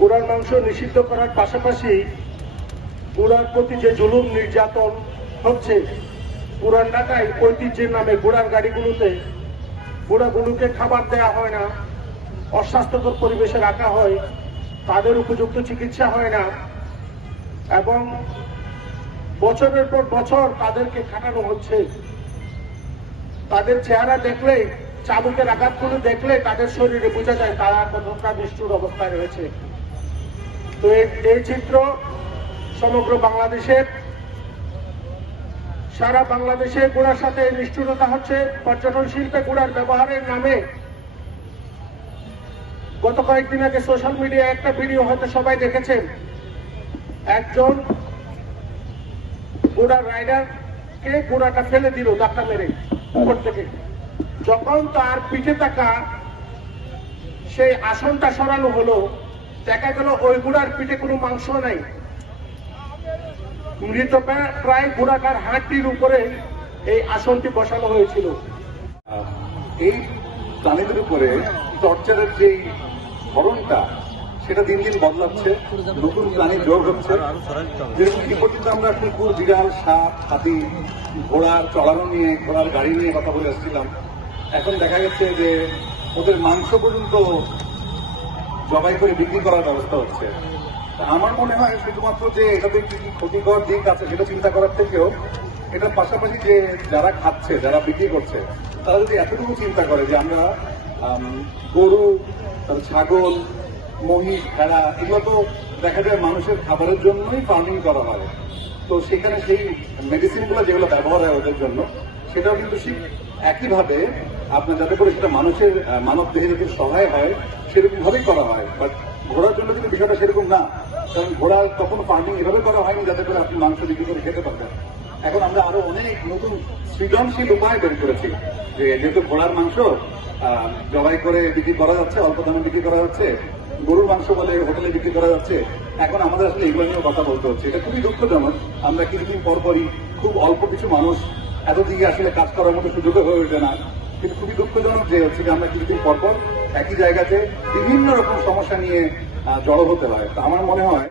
ঘোড়ার মাংস নিষিদ্ধ করার পাশাপাশি ঘোড়ার প্রতি যে জুলুম নির্যাতন হচ্ছে, পুরান ঢাকায় ঐতিহ্যের নামে ঘোড়ার গাড়িগুলোতে ঘোড়াগুলোকে খাবার দেওয়া হয় না, অস্বাস্থ্যকর পরিবেশে রাখা হয়, তাদের উপযুক্ত চিকিৎসা হয় না এবং বছরের পর বছর তাদেরকে খাটানো হচ্ছে। তাদের চেহারা দেখলে, চাবুকের আঘাতগুলো দেখলে তাদের শরীরে বোঝা যায় তারা কতটা নিষ্ঠুর অবস্থায় রয়েছে। তো এই চিত্র সমগ্র বাংলাদেশের, সারা বাংলাদেশে ঘোড়ার সাথে নিষ্ঠুরতা হচ্ছে। পর্যটন শিল্পে ঘোড়ার ব্যবহারের নামে গত কয়েকদিন আগে সোশ্যাল মিডিয়ায় একটা ভিডিও হয়তো সবাই দেখেছেন, একজন ঘোড়ার রাইডারকে ঘোড়াটা ফেলে দিল ধাক্কা মেরে উপর থেকে। যখন তার পিঠে থাকা সেই আসনটা সরানো হলো, দেখা গেল ওই ঘোড়ার পিঠে কোনো মাংস নাই, মৃত প্রায় ঘোড়াটার হাড়টির উপরে এই আসনটি বসানো হয়েছিল। এই প্রাণীদের উপরে টর্চারের যে ধরনটা, সেটা দিন দিন বদলাচ্ছে, নতুন প্রাণী যোগ হচ্ছে। যেরকম কি পর্যন্ত আমরা কুকুর, বিড়াল, সাপ, হাতি, ঘোড়ার চড়ানো নিয়ে, ঘোড়ার গাড়ি নিয়ে কথা বলে আসছিলাম, এখন দেখা যাচ্ছে যে ওদের মাংস পর্যন্ত জবাই করে বিক্রি করার ব্যবস্থা হচ্ছে। আমার মনে হয় শুধুমাত্র যে এটাতে কি ক্ষতিকর দিক আছে সেটা চিন্তা করার থেকেও এটার পাশাপাশি যে যারা খাচ্ছে, যারা বিক্রি করছে, তারা যদি এতটুকু চিন্তা করে যে আমরা গরু, ছাগল, মহিষ, ভেড়া, এগুলো তো দেখা যায় মানুষের খাবারের জন্যই ফার্মিং করা হয়। তো সেখানে সেই মেডিসিনগুলো যেগুলো ব্যবহার হয় ওদের জন্য, সেটাও কিন্তু ঠিক একইভাবে আপনার যাতে করে সেটা মানুষের মানব দেহের উপর সহায় হয় সেরকম ভাবেই করা হয়। বাট ঘোড়ার জন্য কিন্তু বিষয়টা সেরকম না, কারণ ঘোড়া তখন ফার্মিং এভাবে করা হয়নি যাতে করে আপনি মাংস বিক্রি করে খেতে পারবেন। এখন আমরা আরো অনেক নতুন সৃজনশীল উপায় বের করেছি, যে যেহেতু ঘোড়ার মাংস জবাই করে বিক্রি করা যাচ্ছে, অল্প দামে বিক্রি করা যাচ্ছে, গরুর মাংস বলে হোটেলে বিক্রি করা যাচ্ছে, এখন আমাদের আসলে এগুলো নিয়ে কথা বলতে হচ্ছে। এটা খুবই দুঃখজনক। আমরা কিছুদিন পরপরই খুব অল্প কিছু মানুষ এতদিকে আসলে কাজ করার মতো সুযোগ হয়ে ওঠে না, কিন্তু খুবই দুঃখজনক যে হচ্ছে যে আমরা কিছুদিন পরপর একই জায়গাতে বিভিন্ন রকম সমস্যা নিয়ে জড়ো হতে হয়। আমার মনে হয়